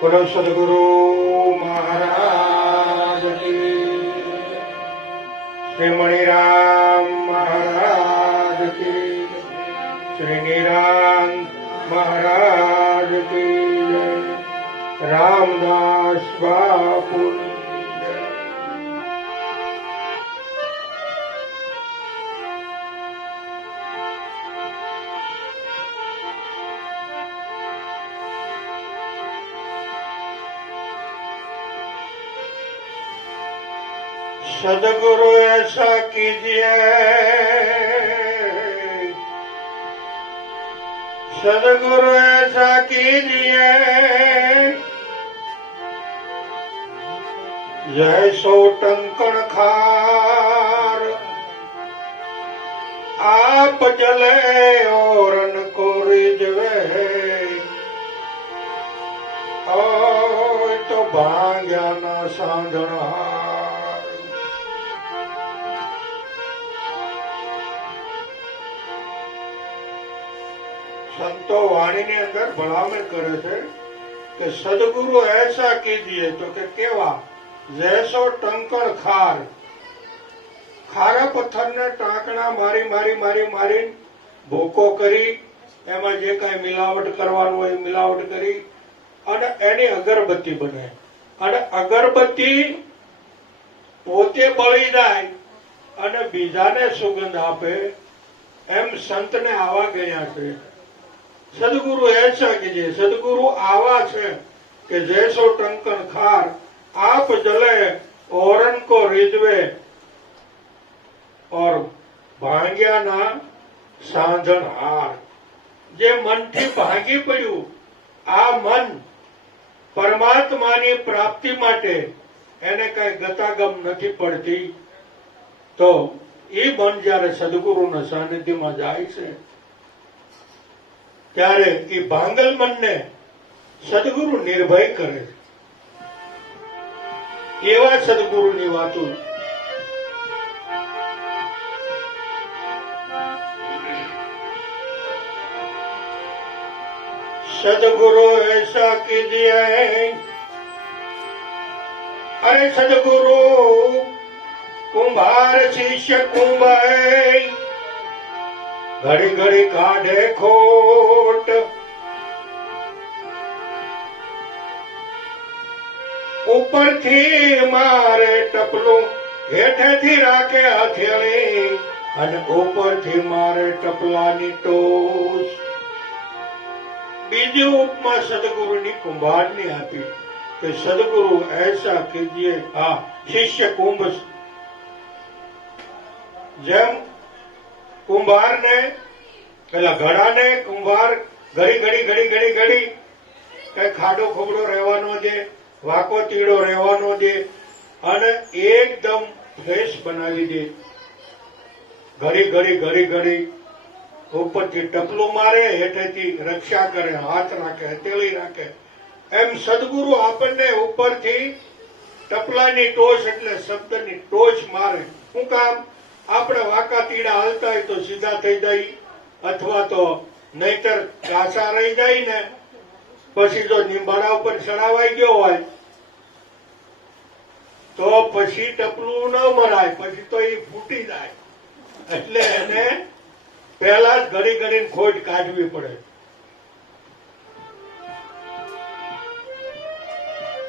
બોલો સદગુરુ મહારાજ કી, શ્રી મણિરામ મહારાજ કી, શ્રી નિરાંત મહારાજ કી જય, રામદાસ બાપુ सदगुरु ऐसा कीजिए, सदगुरु ऐसा कीजिए, जैसो टंकण खार आप जले और को रिजवे, तो भांग्या ना सांधना। संतो वाणी ने अंदर भलामण करे छे कि सदगुरु ऐसा कीजिए, तो के केवा जैसो टंकण खार, खारा पत्थर ने टांकणा मारी मारी मारी मारी भूको करी, एमां जे काई मिलावट करवानुं होय मिलावट करी अने एनी अगरबत्ती बने, अने अगरबत्ती पोते बळी जाय अने बीजाने सुगंध आपे, एम संत ने आवा गया छे। सदगुरु ऐसा कीजिए, सदगुरु आवा छे कि जैसो टंकण खार आप जले औरन को रिजवे, और भांग्या ना सांधन हार। जे मन थी भांगी पड्यु आ मन परमात्मानी प्राप्ति माटे एने कई गतागम नथी पड़ती, तो ई मन ज्यारे सदगुरुना सानिध्यमां जाय छे त्यारे ई भांगल मन ने सदगुरु निर्भय करे। एवा सदगुरुनी वातो सदगुरु ऐसा कीजिए, अरे सदगुरु कुंभार शिष्य कुंभ है, घड़ी घड़ी काढ़े खोट, ऊपर थी मारे टपलू, हेठे थी राखे हथेली, अने ऊपर थी मारे टपलानी टोस। बीजी उपमा सदगुरुनी कुंभारनी आपी कि सदगुरु ऐसा कीजिए। हाँ, शिष्य कुंभ, जेम कुंभार ने पेला घड़ा ने कुंभार घड़ी घड़ी घड़ी घड़ी घड़ी कई खाडो खोबड़ो रहवानो दे, वाको तीड़ो रहवानो दे, अने एकदम फ्रेश बनावी दे। घड़ी घड़ी घड़ी घड़ी उपरथी टपलू मारे, हेठेथी रक्षा करे, हाथ राखे, हथेली राखे। एम सदगुरु आपने उपरथी टपलानी टोच एटले शब्दनी टोच मारे। शुं काम? આપણે વાકા તીડા હાલતા હોય તો સીધા થઈ જાય, અથવા તો નહીતર કાસા રહી જાય ને, પછી જો નીંબાડા ઉપર ચડાવાઈ ગયો હોય તો પછી ટપલું ન મરાય, પછી તો એ ફૂટી જાય, એટલે એને પહેલા જ ઘડી ઘડીને ખોટ કાઢવી પડે।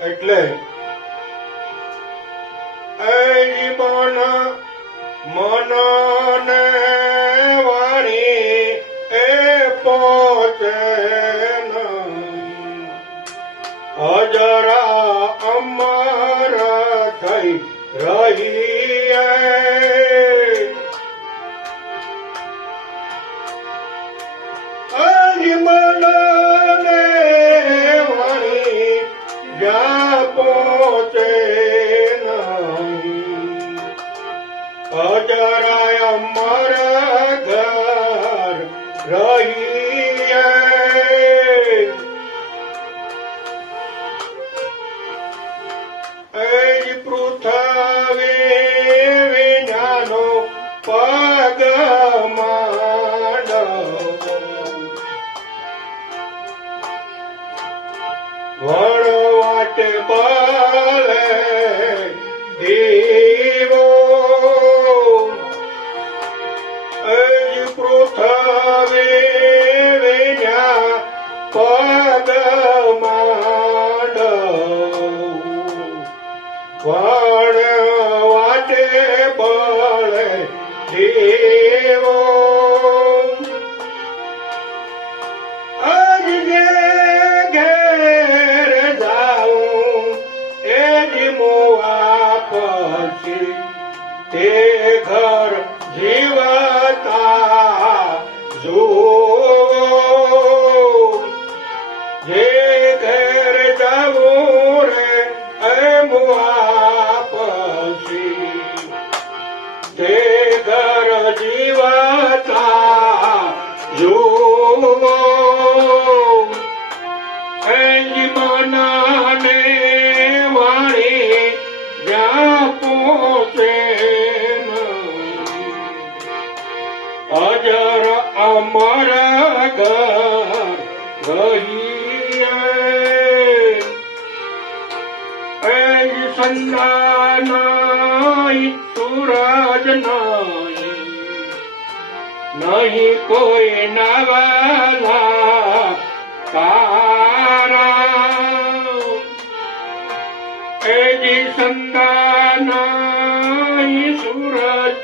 એટલે એ જીવન मन ने वाणी ए पहुंचे नहीं, अजरा अमर थई रही है। मन ने वाणी जा पहुंचे अजराय अमर घर रही है। पृथ्वी विज्ञानो पग मांडव वण વાટે બળે દેવો પૃથ્વી વિના પગ માંડવ વાટે બળે દેવો આજ જે ઘેર જાઉં એ જ મોવા પછી તે ઘર જીવતા જુઓ જે ઘેર જાવું રે એ મોવા પછી તે ઘર જીવતા જુઓ મનાને વાણી જ્યાં પહોંચે અજર અમર ઘર રહીએ સંધા નહીં સૂરજ નહીં કોઈ નવલા તારા એજી સંધા નહીં સૂરજ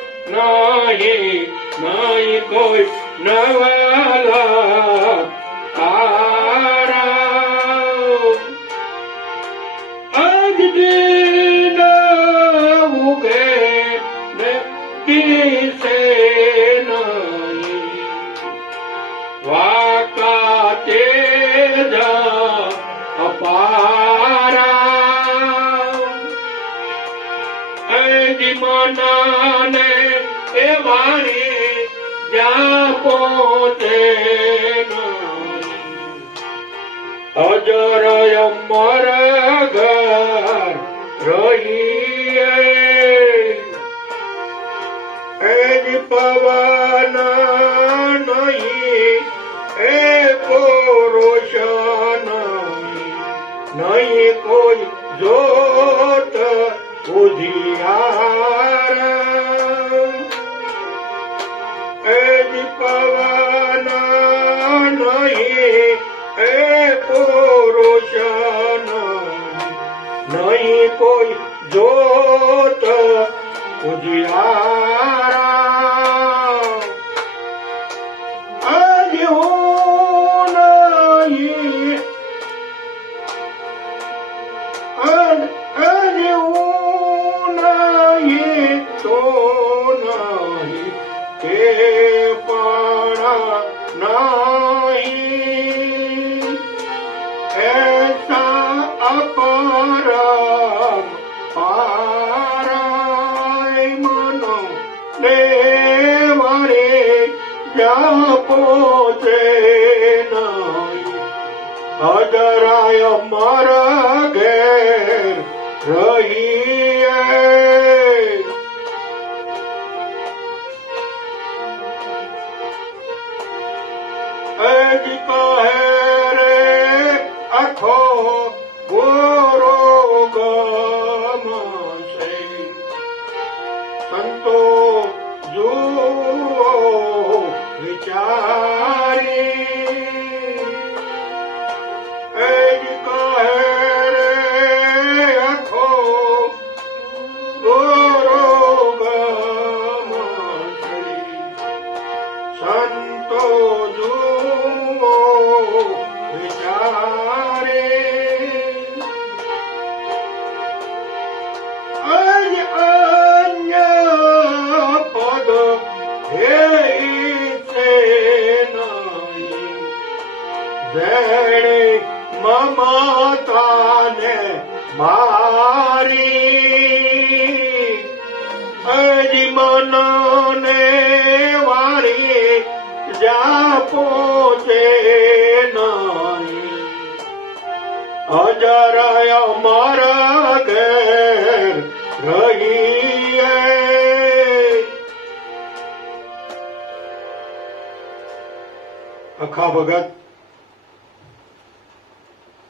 નહીં કોઈ નવલા તારા આજ દિન ઉગે ને દિશે નહીં વાકા તેજ અપારા એજી મનાને એ વાણી જ્યાં પોતે અજર અમર ઘર રહીએ એજ પવન નહીં એ પુરુષ નહીં કોઈ જોત ઉજિયાર એજ પવન નહીં એ પુરુષ નહીં કોઈ જોત ઉજિયાર આજ હું નહીં આજ હું નહીં તો નહીં તે પણ નહીં એસા અપરમ પારાય મનો દેવરે જ્યાં પોતે નહીં અજરાય મારા ઘેર રહીએ એજ કહે રે આખો ગોરો ગમશે સંતો જુઓ વિચારી એજ કહે રે આખો ગોરો ગમશે સંતો જુઓ વિચારે અન્ય પદ હે નહીં જેણે મમતાને મારી હજી મનને વાળી જ્યાં પહોંચે નહીં અજરાય મારા ઘેર રહીએ અખા ભગત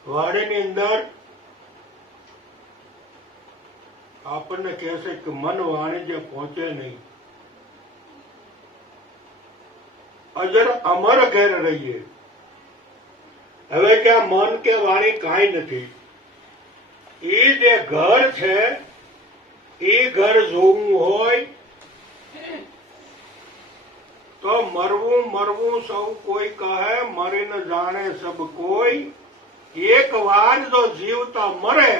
વાણીની અંદર આપણને કહેશે કે મન વાણિજ્ય પહોંચે નહીં, અજર અમર ઘેર રહીએ. હવે કે આ મન કે વાણી કાંઈ નથી. એ જે ઘર છે એ ઘર જોવું હોય તો મરવું મરવું સૌ કોઈ કહે, મરીને જાણે સબ કોઈ. એક વાર જો જીવતા મરે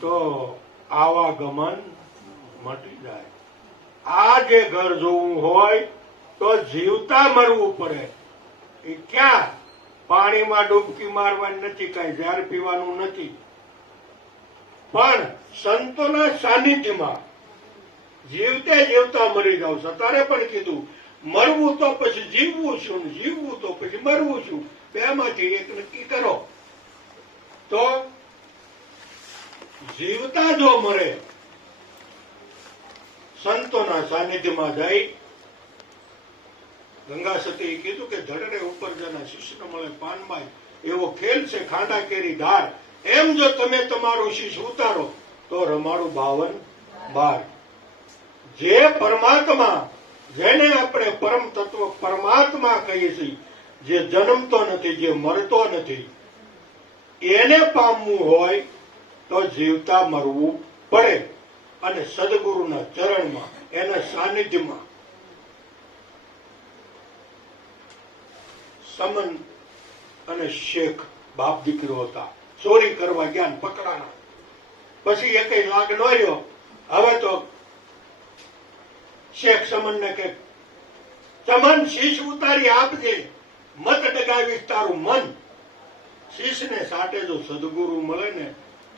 તો આવાગમન મટી જાય. આ જે ઘર જોવું હોય તો જીવતા મરવું પડે. એ ક્યાં? પાણીમાં ડૂબકી મારવાની નથી, કઈ ઝેર પીવાનું નથી, પણ સંતોના સાનિધ્યમાં જીવતે જીવતા મરી જાવ. સતારે પણ કીધું મરવું તો પછી જીવવું શું, જીવવું તો પછી મરવું શું, બેમાંથી એક નક્કી કરો. તો જીવતા જો મરે સંતોના સાનિધ્યમાં જઈ. ગંગા સતીએ કીધું કે ધડરે ઉપર જેના શિષ્ય મળે પાનમાય, એવો ખેલ છે ખાંડા કેરી ધાર. એમ જો તમે તમારું શીશ ઉતારો તો રમાડું 52 જે પરમાત્મા, જેને આપણે પરમ તત્વ પરમાત્મા કહીએ છીએ, જે જન્મતો નથી, જે મરતો નથી, એને પામવું હોય તો જીવતા મરવું પડે. અને સદગુરુના ચરણમાં, એના સાનિધ્યમાં. સમન અને શેખ બાપ દીકરો હતા. ચોરી કરવા ગયા, પકડાના. પછી એક લાગ ન રહ્યો. હવે તો શેખ સમનને કે ચમન શીશ ઉતારી આપજે, મત ડગાવીશ તારું મન. શીશને સાટે જો સદગુરુ મળે ને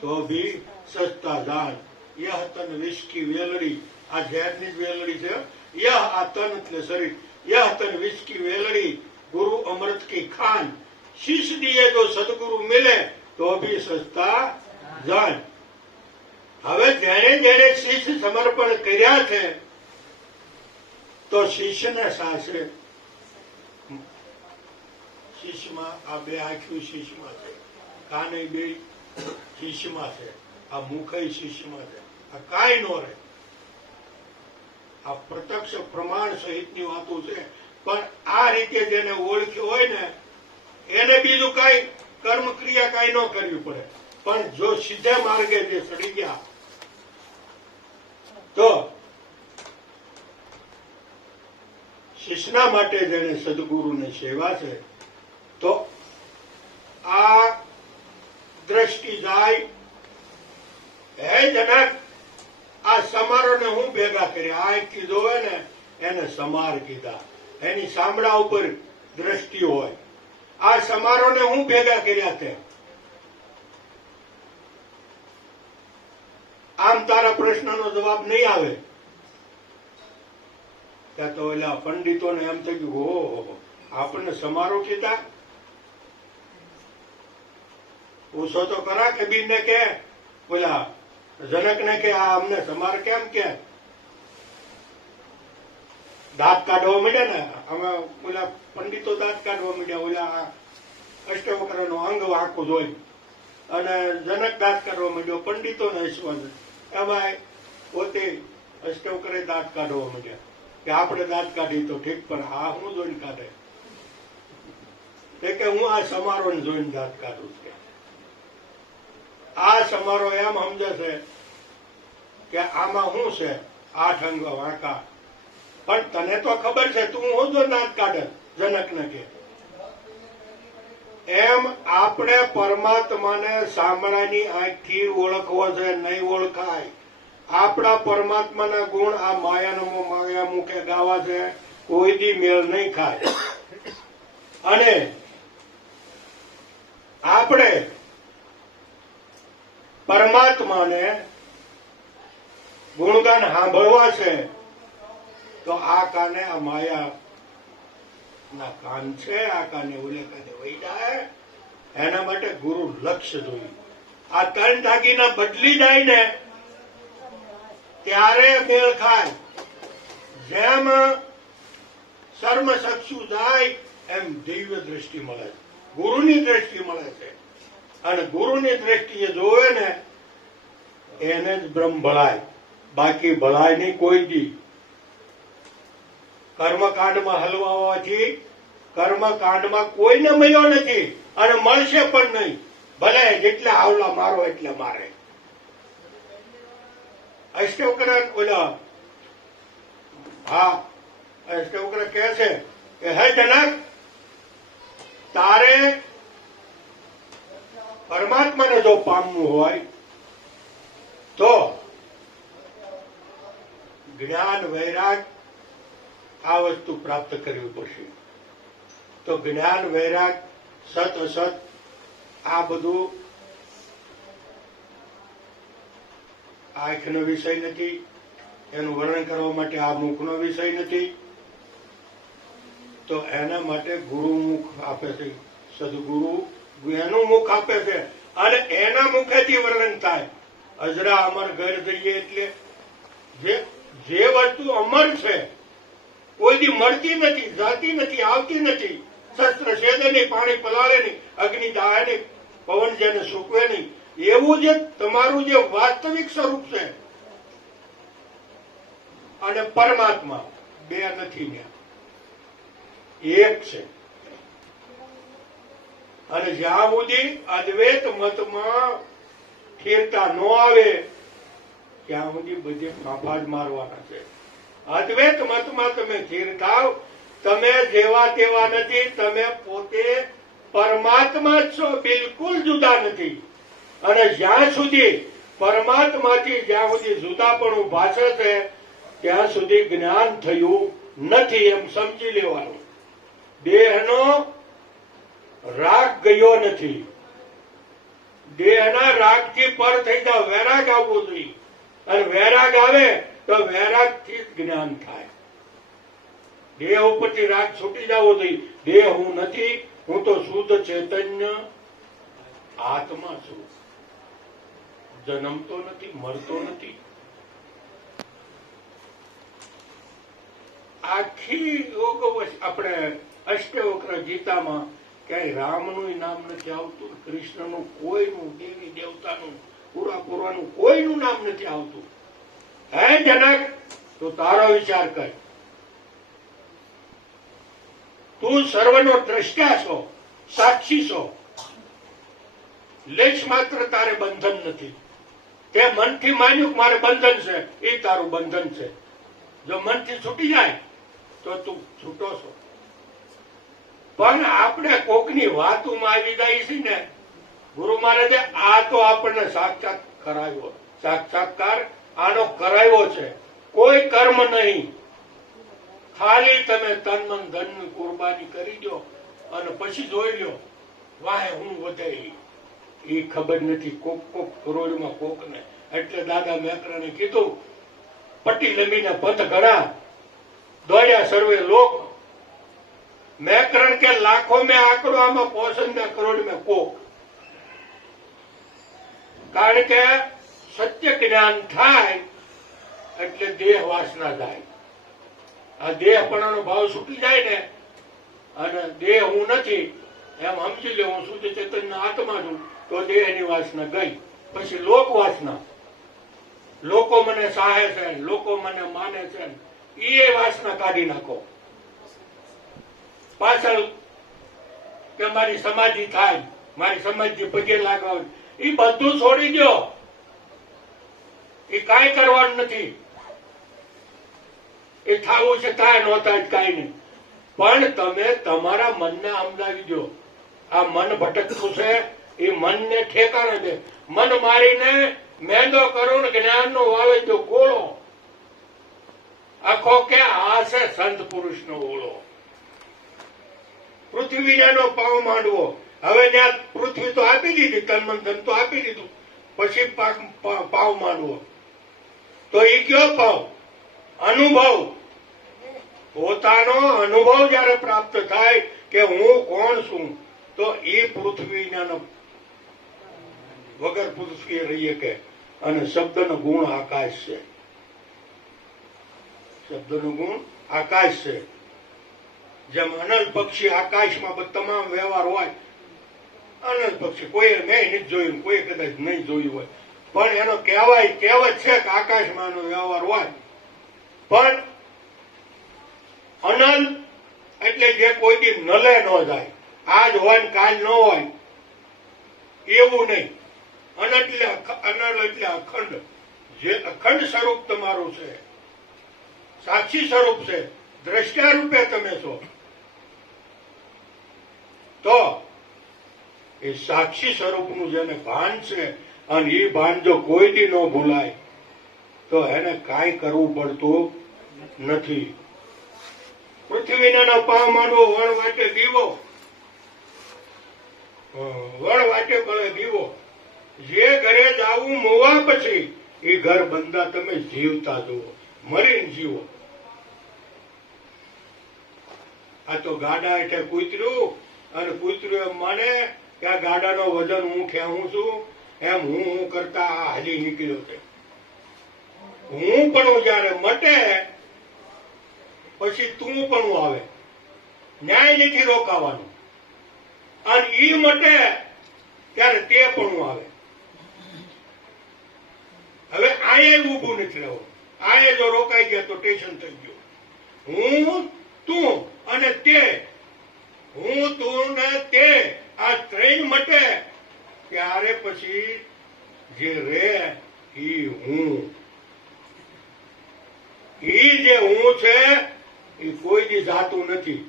તો ભી સસ્તા જાન. યહ તન વિષ કી વેલડી, આ ઝેરની જ વેલડી છે. યહ આ તન એટલે શરીર, યહ તન વિષ કી વેલડી, ગુરુ અમૃત કી ખાન. શીશ દિએ જો સદગુરુ મિલે તો ભી સસ્તા જાન. હવે જેને જેને શીશ સમર્પણ કર્યા છે તો શિષ્યને સાસરે, શિષ્યમાં આ બે આંખ્યું શિષ્યમાં છે, કાને બે શિષ્યમાં છે, આ મુખય શિષ્યમાં છે. આ કાંઈ નો રહે. આ પ્રત્યક્ષ પ્રમાણ સહિતની વાતો છે. પણ આ રીતે જેને ઓળખ્યો હોય ને એને બીજું કઈ કર્મ ક્રિયા કઈ ન કરવી પડે. પણ જો સીધા માર્ગે જે ચડી ગયા તો શિષ્યના માટે જેને સદગુરુની સેવા છે તો આ દ્રષ્ટિ જાય. હે જનક, આ સમારોને હું ભેગા કર્યા. આ કીધો હોય ને એને સમાર કીધા. એની સાંભળા ઉપર દ્રષ્ટિ હોય. આ સમારોને હું ભેગા કર્યા તે. આમ તારા પ્રશ્નનો જવાબ નહીં આવે. ત્યાં તો ઓલા પંડિતોને એમ થઈ ગયું, હો આપણને સમારો કીધા. પૂછો તો ખરા કે બીને કે ઓલા જનકને કે આ અમને સમાર કેમ કે? દાંત કાઢવા માંડ્યા ને, અમે ઓલા પંડિતો દાંત કાઢવા માંડ્યા. ઓલા અષ્ટવક્રનો અંગ આખું જોઈ અને જનક દાંત કાઢવા માંડ્યો. પંડિતોને હસવા એમાં પોતે અષ્ટવક્રે દાંત કાઢવા માંડ્યા કે આપણે દાંત કાઢી તો ઠીક, પણ આ હું જોઈને કાઢે કે હું આ સમારોહ જોઈને દાંત કાઢું છું. આ સમારોહ એમ સમજે છે કે આમાં શું છે, 8 અંગ વાંકા. પણ તને તો ખબર છે, તું હું જો દાંત કાઢે જનકને કે. એમ આપણે પરમાત્માને સાંભળાની આંખથી ઓળખવો છે, નહીં ઓળખાય. આપણા પરમાત્માના ગુણ આ માયા મુખે ગાવા છે, કોઈ દી મેળ નહીં ખાય. અને આપણે પરમાત્માને ગુણગાન સાંભળવા છે તો આ કાને આ માયા ના કાન છે, આ કાને ઓલે કાને વહી જાય. એના માટે ગુરુ લક્ષ્ય જોયું. આ 3 દાગીના બદલી જાય ને ત્યારે મેળ ખાય. જેમ સર્મ ચક્ષુ જાય એમ દિવ્ય દ્રષ્ટિ મળે છે, ગુરુની દ્રષ્ટિ મળે છે. અને ગુરુની દ્રષ્ટિએ જોવે ને એને જ બ્રહ્મ ભળાય, બાકી ભળાય નહીં કોઈ દી. કર્મકાંડમાં હલવાવાથી કર્મકાંડમાં કોઈને મળ્યો નથી અને મળશે પણ નહીં. ભલે જેટલા આવલા મારો એટલે મારે. અષ્ટવક્ર ઓલા અષ્ટવક્ર કહે છે કે હે જનક, તારે પરમાત્માને જો પામવું હોય તો જ્ઞાન વૈરાગ આ વસ્તુ પ્રાપ્ત કરવી પડશે. તો જ્ઞાન વૈરાગ સત અસત આ બધું આંખનો વિષય નથી, એનું વર્ણન કરવા માટે આ મુખનો વિષય નથી. તો એના માટે ગુરુ મુખ આપે છે, સદગુરુ એનું મુખ આપે છે અને એના મુખેથી વર્ણન થાય. અજરા અમર ઘર જઈએ એટલે જે વસ્તુ અમર છે, કોઈ દી મળતી નથી, જાતી નથી, આવતી નથી. શસ્ત્ર છેદે નહીં, પાણી પલાળે નહીં, અગ્નિ દાહે નહીં, પવન જેને સૂકવે નહીં. એવું જે તમારું જે વાસ્તવિક સ્વરૂપ છે અને પરમાત્મા બે નથી, ને એક છે. અને જ્યાં સુધી અદ્વૈત મતમાં સ્થિરતા ન આવે ત્યાં સુધી બધે ફાંફા જ મારવાના છે. અદ્વૈત મતમાં તમે સ્થિર થાવ, તમે જેવા તેવા નથી, તમે પોતે પરમાત્મા જ છો, બિલકુલ જુદા નથી. અને જ્યાં સુધી પરમાત્માથી જ્યાં સુધી જુદાપણું ભાષે છે ત્યાં સુધી જ્ઞાન થયું નથી, એમ સમજી લેવાનું. દેહનો રાગ ગયો નથી. દેહના રાગથી પર થઈ જાવ, વૈરાગ આવવો જોઈએ. અને વૈરાગ આવે તો વૈરાગથી જ જ્ઞાન થાય. દેહ ઉપરથી રાગ છૂટી જવો જોઈએ. દેહ હું નથી, હું તો શુદ્ધ ચૈતન્ય આત્મા છું. જન્મતો નથી, મરતો નથી. આખી યોગ આપણે અષ્ટવક્ર ગીતામાં ક્યાંય રામનું નામ નથી આવતું, કૃષ્ણનું કોઈનું, દેવી દેવતાનું, પૂરાનું કોઈનું નામ નથી આવતું. હે જનક, તો તારો વિચાર કર. તું સર્વનો દ્રષ્ટા છો, સાક્ષી છો. લેશ માત્ર તારે બંધન નથી. તે મનથી માન્યું કે મારે બંધન છે, એ તારું બંધન છે. જો મનથી છૂટી જાય તો તું છૂટો છો. પણ આપણે કોકની વાતોમાં આવી જાય છે ને, ગુરુ મહારાજે આ તો આપણને સાક્ષાત કરાવ્યો, સાક્ષાત્કાર આનો કરાવ્યો છે. કોઈ કર્મ નહીં, ખાલી તમે તન મન ધનની કુરબાની કરી દો અને પછી જોઈ લો વાહે હું વધે. એ ખબર નથી કોક કરોડમાં કોકને. એટલે દાદા મેકરાને કીધું, પટ્ટી લંબીને પંથ ઘણા દોડ્યા સર્વે લોક. મેકરણ કે લાખો મેં આંકડો, આમાં પોષણ ને કરોડ મેં કોક. કારણ કે સત્ય જ્ઞાન થાય એટલે દેહ વાસના જાય. આ દેહપણાનો ભાવ છૂટી જાય ને, અને દેહ હું નથી એમ સમજી લે, હું શુદ્ધ ચેતન આત્મા છું, તો દેહની વાસના ગઈ. પછી લોક વાસના, લોકો મને સાહે છે, લોકો મને માને છે, એ વાસના કાઢી નાખો. પાછળ કે મારી સમાધિ થાય, મારી સમાધિ પગે લાગવા, એ બધું છોડી દો. એ કાંઈ કરવાનું નથી. એ થાવું છે થાય, નહોતા જ કાંઈ નહીં. પણ તમે તમારા મનને સમજાવી દો. આ મન ભટકતું છે, એ મનને ઠેકાણે દે. મન મારીને મેંદો કરુણ જ્ઞાનનો વાવે દો ગોળો. આખો કે આ છે સંત પુરુષનો ઓળો. પૃથ્વીનો પાવ માંડવો. હવે ત્યાં પૃથ્વી તો આપી દીધી, તન મન ધન તો આપી દીધું, પછી પાવ માંડવો. તો એ કયો પાવ? અનુભવ. પોતાનો અનુભવ જયારે પ્રાપ્ત થાય કે હું કોણ છું, તો એ પૃથ્વીના વગર પૃથ્વી રહી શકે. અને શબ્દનો ગુણ આકાશ છે. શબ્દનો ગુણ આકાશ છે. જેમ અનલ પક્ષી આકાશમાં તમામ વ્યવહાર હોય, અનલ પક્ષી કોઈ મેં નથી જોયું, કોઈ કદાચ નહીં જોયું હોય, પણ એનો કહેવત છે કે આકાશમાંનો વ્યવહાર હોય, પણ અનંત એટલે જે કોઈ દી નલે ન જાય, આજ હોય ને કાલ ન હોય એવું નહીં. અનંત એટલે અખંડ, જે અખંડ સ્વરૂપ તમારું છે, સાક્ષી સ્વરૂપ છે, દ્રષ્ટા રૂપે તમે છો. તો એ સાક્ષી સ્વરૂપનું જેને ભાન છે, અને એ ભાન જો કોઈ દી ન ભૂલાય તો એને કાંઈ કરવું પડતું નથી. પૃથ્વીના પાવ માંડવો વણ વાટે દીવો, વણ વાટે બળે દીવો. જે ઘરે જાવું મોવા પછી એ ઘર બંધા તમે જીવતા જુઓ, મરીને જીવો. આ તો ગાડા એટલે કૂતર્યું, અને કૂતર્યું એમ માને કે આ ગાડાનો વજન હું ખેવું છું, એમ હું કરતા આ હાલી નીકળ્યો છે. હું પણ જયારે મટે પછી તું પણ આવે, ન્યાય નથી રોકાવાનું. અને ઈ મટે ત્યારે તે પણ આવે. હવે આયે ઊભું નથી રહેવું. આયે જો રોકાઈ ગયા તો ટેન્શન થઈ ગયું. હું, તું અને તે, હું, તું ને તે, આ ત્રણ મટે ત્યારે પછી જે રે ઈ હું. ઈ જે હું છે એ કોઈ દી જાતું નથી.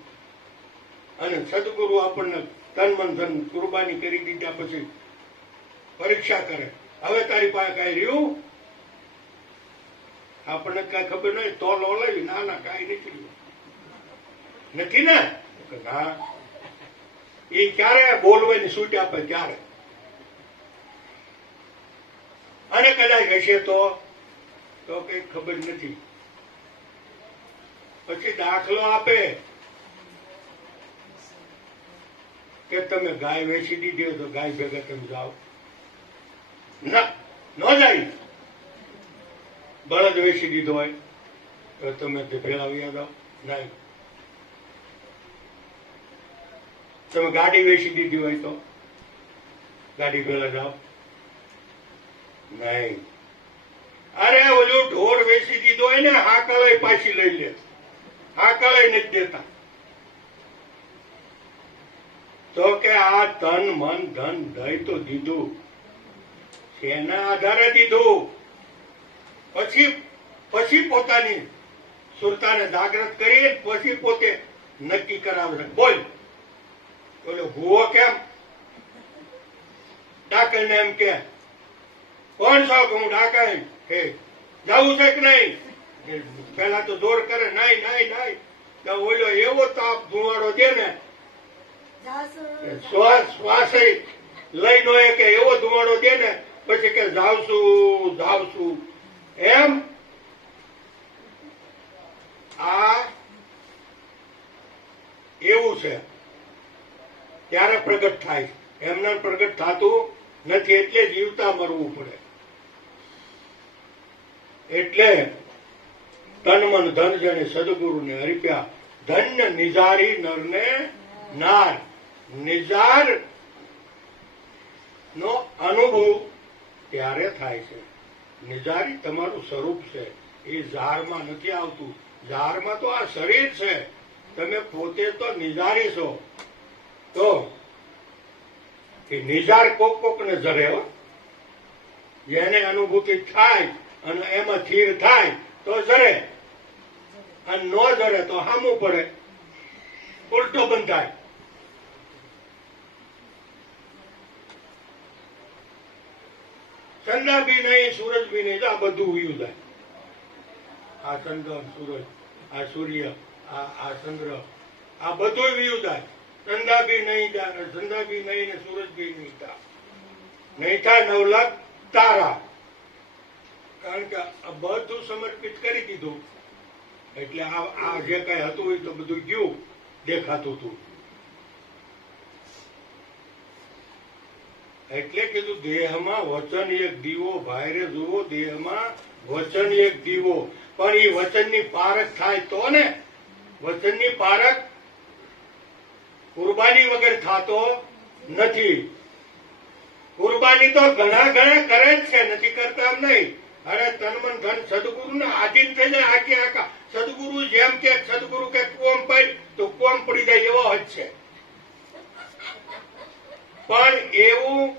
અને સદગુરુ આપણને તન મન ધન કુરબાની કરી દીધા પછી પરીક્ષા કરે, હવે તારી પાસે કઈ રહ્યું? આપણને કઈ ખબર નહીં તો લો લઈ, ના ના કઈ નથી રહ્યું. નથી ને? ના. એ ક્યારે બોલવાની છૂટ આપે ત્યારે. અને કદાચ હશે તો કઈ ખબર નથી. પછી દાખલો આપે કે તમે ગાય વેચી દીધી હોય તો ગાય ભેગા તમે જાઓ. ના, ન જાય. બળદ વેચી દીધો હોય તો તમે ભેળા વ્યા જાઓ. નહીં. તમે ગાડી વેચી દીધી હોય તો ગાડી ભેળા જાઓ. નહીં. અરે ઓલું ઢોર વેચી દીધો હોય ને, હાકલાઈ પાછી લઈ લે. હાકલાઈ નથી દેતા. તો કે આ તન મન ધન દઈ તો દીધું, એના આધારે દીધું. પછી પોતાની સુરતાને જાગૃત કરી પછી પોતે નક્કી કરાવે. બોલ, બોલો ભૂવો કેમ ડાકલ ને એમ કે કોણ છો કે હું ડાકાઈ હે જવું છે કે નહીં? પેલા તો દોર કરે, નહીં નહીં નહીં. તો ઓલો એવો તાપ ધુવાડો દે ને, શ્વાસ લઈ નો કે એવો ધુવાડો દે ને, પછી કે જાવશું. એમ આ એવું છે ત્યારે પ્રગટ થાય. એમને પ્રગટ થતું નથી, એટલે જીવતા મરવું પડે. એટલે તન મન ધન જેને સદગુરુને અર્પ્યા, ધન્ય નિજારી નરને નાર. નિજાર નો અનુભવ ત્યારે થાય છે. નિજારી તમારું સ્વરૂપ છે, એ ઝારમાં નથી આવતું. ઝારમાં તો આ શરીર છે, તમે પોતે તો નિજારી છો. તો એ નિજાર કોક ને જરે હો, જેને અનુભૂતિ થાય અને એમાં સ્થિર થાય તો જરે, અને ન જરે તો હામું પડે, ઉલટો બંધાય. ચંદ્ર બી નહીં, સૂરજ બી નહીં, આ બધું ઉયું જાય. આ ચંદ્ર, સૂરજ, આ સૂર્ય, આ ચંદ્ર, આ બધું ઉયું જાય. ચંદ્ર બી નહીં જાય, ચંદ્ર બી નહીં ને સૂરજ બી નહીં થાય. નહીં થાય 9 લાખ તારા. કારણ કે આ બધું સમર્પિત કરી દીધું, એટલે આ જે કઈ હતું એ તો બધું ગયું, દેખાતું હતું. એટલે કીધું દેહમાં વચન એક દીવો, ભાઈરે જુઓ દેહમાં વચન એક દીવો. પણ એ વચનની પારખ થાય તો ને. વચનની પારખ કુરબાની વગર થતો નથી. કુરબાની તો ઘણા ઘણા કરે જ છે, નથી કરતા એમ નહીં. અરે તન મન ધન સદગુરુ ને આધીન થઈ જાય આખી આખા. સદગુરુ જેમ કે સદગુરુ કે કુવમ પડી તો કુવમ પડી જાય એવો જ છે. પણ એવું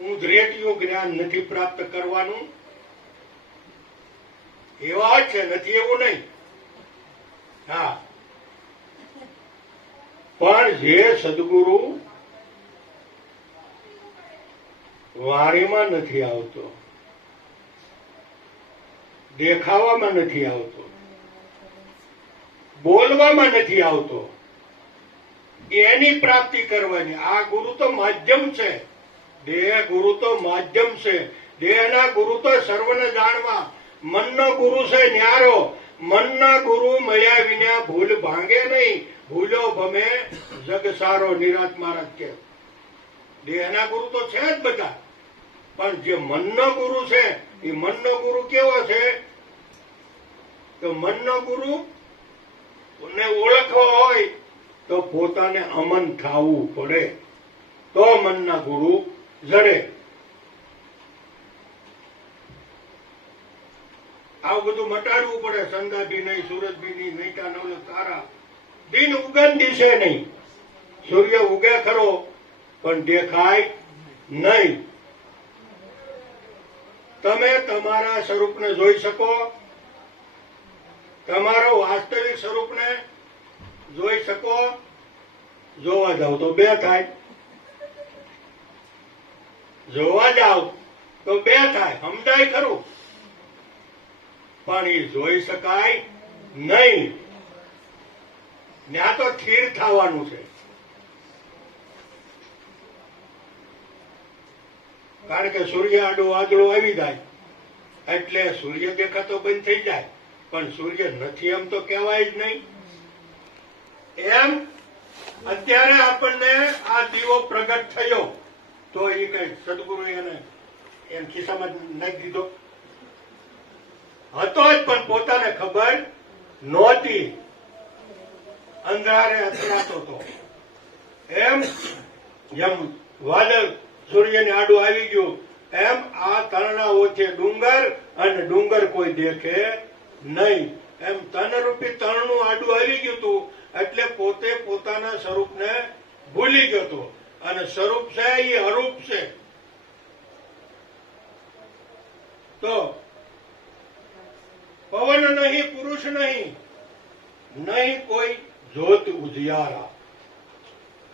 ઉધરેટિયું જ્ઞાન નથી પ્રાપ્ત કરવાનું, એવા જ છે, નથી એવું નહીં. હા, પણ જે સદગુરુ વાણીમાં નથી આવતો, દેખાવામાં નથી આવતો, બોલવામાં નથી આવતો, એની પ્રાપ્તિ કરવાની. આ ગુરુ તો માધ્યમ છે, દેહ ગુરુ તો માધ્યમ છે. દેહના ગુરુ તો સર્વને જાણવા, મનનો ગુરુ છે ન્યારો. મનના ગુરુ મળ્યા વિના ભૂલ ભાંગે નહીં. ભૂલો ભમે જગ સારો નિરાત મહારાજ કે. દેહના ગુરુ તો છે જ બધા, પણ જે મનનો ગુરુ છે એ મનનો ગુરુ કેવો છે? તો મનનો ગુરુ ને ઓળખવો હોય તો પોતાને અમન થવું પડે, તો મનના ગુરુ જડે. આવું બધું મટાડવું પડે. સંગાભી નહીં, સુરતભી નહીં, નૈટા નવલ તારા દિન ઉગન દિશે નહીં. સૂર્ય ઉગે ખરો પણ દેખાય નહીં. તમે તમારા સ્વરૂપને જોઈ શકો, તમારો વાસ્તવિક સ્વરૂપને જોઈ શકો. જોવા જાવ તો બે થાય, જોવા જાવ તો બે થાય, સમજાય ખરું, પણ એ જોઈ શકાય નહીં. ત્યાં તો સ્થિર થવાનું છે. કારણ કે સૂર્ય આડો વાદળો આવી જાય એટલે સૂર્ય દેખાતો બંધ થઈ જાય, પણ સૂર્ય નથી એમ તો કહેવાય જ નહીં. એમ અત્યારે આપણને આ દીવો પ્રગટ થયો તો એ કઈ સદગુરુ એને એમ ખિસ્સામાં નાખી દીધો હતો જ, પણ પોતાને ખબર નહોતી, અંધારે અથડાતો હતો. એમ જેમ વાદળ સૂર્યને આડું આવી ગયું એમ આ તરણાઓ છે ડુંગર, અને ડુંગર કોઈ દેખે નહીં. એમ તનરૂપી તરણું આડું આવી ગયું હતું એટલે પોતે પોતાના સ્વરૂપને ભૂલી ગયો હતો. અને સ્વરૂપ છે એ અરૂપ છે. તો પવન નહીં, પુરુષ નહીં, નહીં કોઈ જ્યોત ઉજિયારા.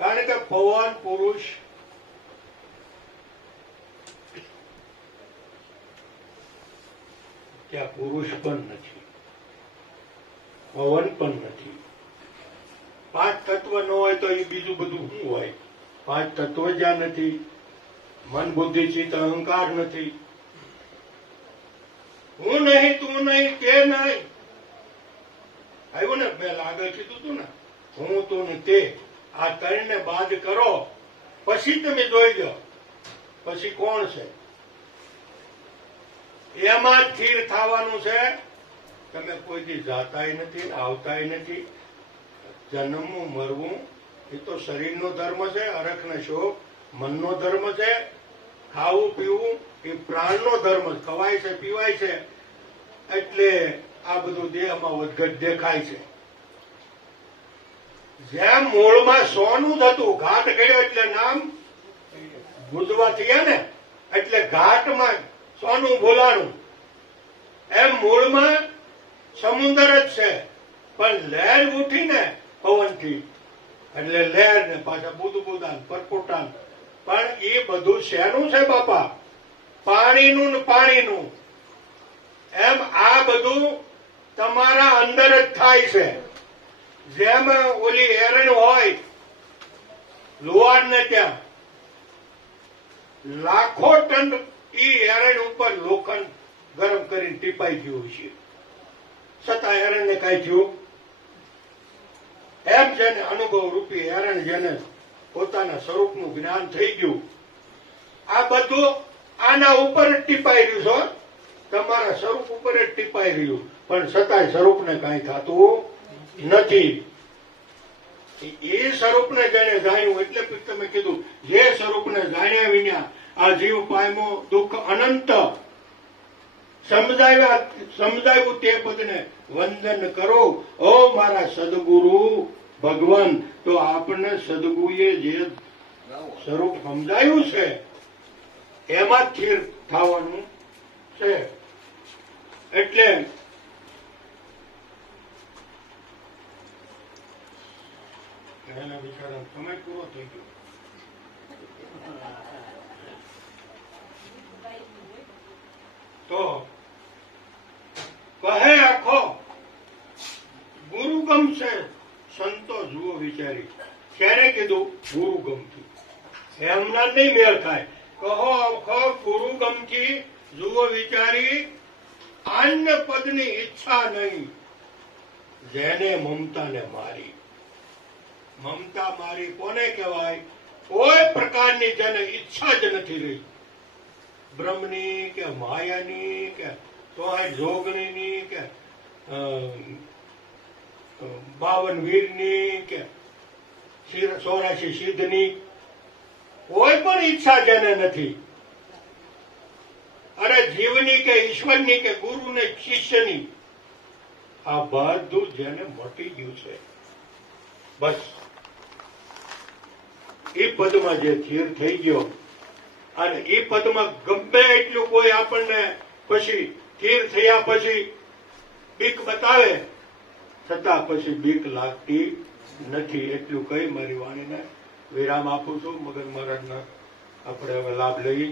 કારણ કે પવન પુરુષ ત્યાં પુરુષ પણ નથી, પવન પણ નથી. પાંચ તત્વ ન હોય તો એ બીજું બધું શું હોય? પાંચ તત્વ જ્યાં નથી, મન બુદ્ધિ ચિત્ત અહંકાર નથી, હું નહીં, તું નહીં, તે નહીં. આવ્યું ને, મેં આગળ કીધું હતું ને, હું, તું ને તે. આ ત્રણને બાદ કરો પછી તમે જોઈ લો પછી કોણ છે. એમાં સ્થિર થવાનું છે. તમે કોઈથી જાતાય નથી, આવતાય નથી. જન્મવું મરવું એ તો શરીરનો ધર્મ છે, અરખને શોખ મનનો ધર્મ છે. ખાવું પીવું એ પ્રાણનો ધર્મ છે. ખવાય છે, પીવાય છે, એટલે આ બધું દેહમાં વધઘટ દેખાય છે. જેમ મૂળમાં સોનું થતું, ઘાટ ગયો એટલે નામ ગુજવા થયા ને, એટલે ઘાટમાં સોનું બોલાણું. એમ મૂળમાં સમુદ્ર જ છે, પણ લહેર ઉઠીને પવનથી, એટલે લહેર ને પાછા બુદબુદાન પરપોટાન. પણ એ બધું શેનું છે બાપા? પાણીનું ને પાણીનું. એમ આ બધું તમારા અંદર જ થાય છે. જેમ ઓલી એરણ હોય લોહાર ને, ત્યાં લાખો ટન ઈ એરણ ઉપર લોખંડ ગરમ કરીને ટીપાઈ ગયું છે, છતાં એરણ ને કઈ થયું? એમ જેને અનુભવ રૂપી એરણ, જેને પોતાના સ્વરૂપનું જ્ઞાન થઈ ગયું, આ બધું આના ઉપર જ ટીપાઈ રહ્યું છે, તમારા સ્વરૂપ ઉપર જ ટીપાઈ રહ્યું, પણ છતાંય સ્વરૂપને કઈ થતું નથી. એ સ્વરૂપને જેને જાણ્યું, એટલે તમે કીધું જે સ્વરૂપને જાણ્યા વિના આ જીવ પામ્યો દુઃખ અનંત. સમજાયું તે પદને વંદન કરો ઓ મારા સદગુરુ ભગવાન. તો આપણને સદગુરુએ જે સ્વરૂપ સમજાયું છે એમાં સ્થિર થવાનું છે. એટલે એના બિચારા સમય પૂરો થઈ ગયો. તો કહે આખો ગુરુ ગમશે સંતો જુઓ વિચારી. ક્યારે કીધું? ગુરુ ગમથી. એમના નહીં મેળ થાય. કહો આખો ગુરુ ગમથી જુઓ વિચારી, અન્ય પદની ઈચ્છા નહીં જેને મમતાને મારી. મમતા મારી કોને કહેવાય? કોઈ પ્રકારની જેને ઈચ્છા જ નથી રહી, બ્રહ્મની કે માયાની કે જોગણીની કે 52 વીરની કે 84 સિદ્ધની, કોઈ પણ ઈચ્છા જેને નથી. અરે જીવની કે ઈશ્વરની કે ગુરુ ને શિષ્યની, આ બધું જેને મટી ગયું છે બસ એ પદમાં જે સ્થિર થઈ ગયો. અને એ પદમાં ગમે એટલું કોઈ આપણને પછી સ્થિર થયા પછી બીક બતાવે, છતાં પછી બીક લાગતી નથી. એટલું કઈ મારી વાણીને વિરામ આપું છું. મગન મહારાજના આપણે હવે લાભ લઈએ.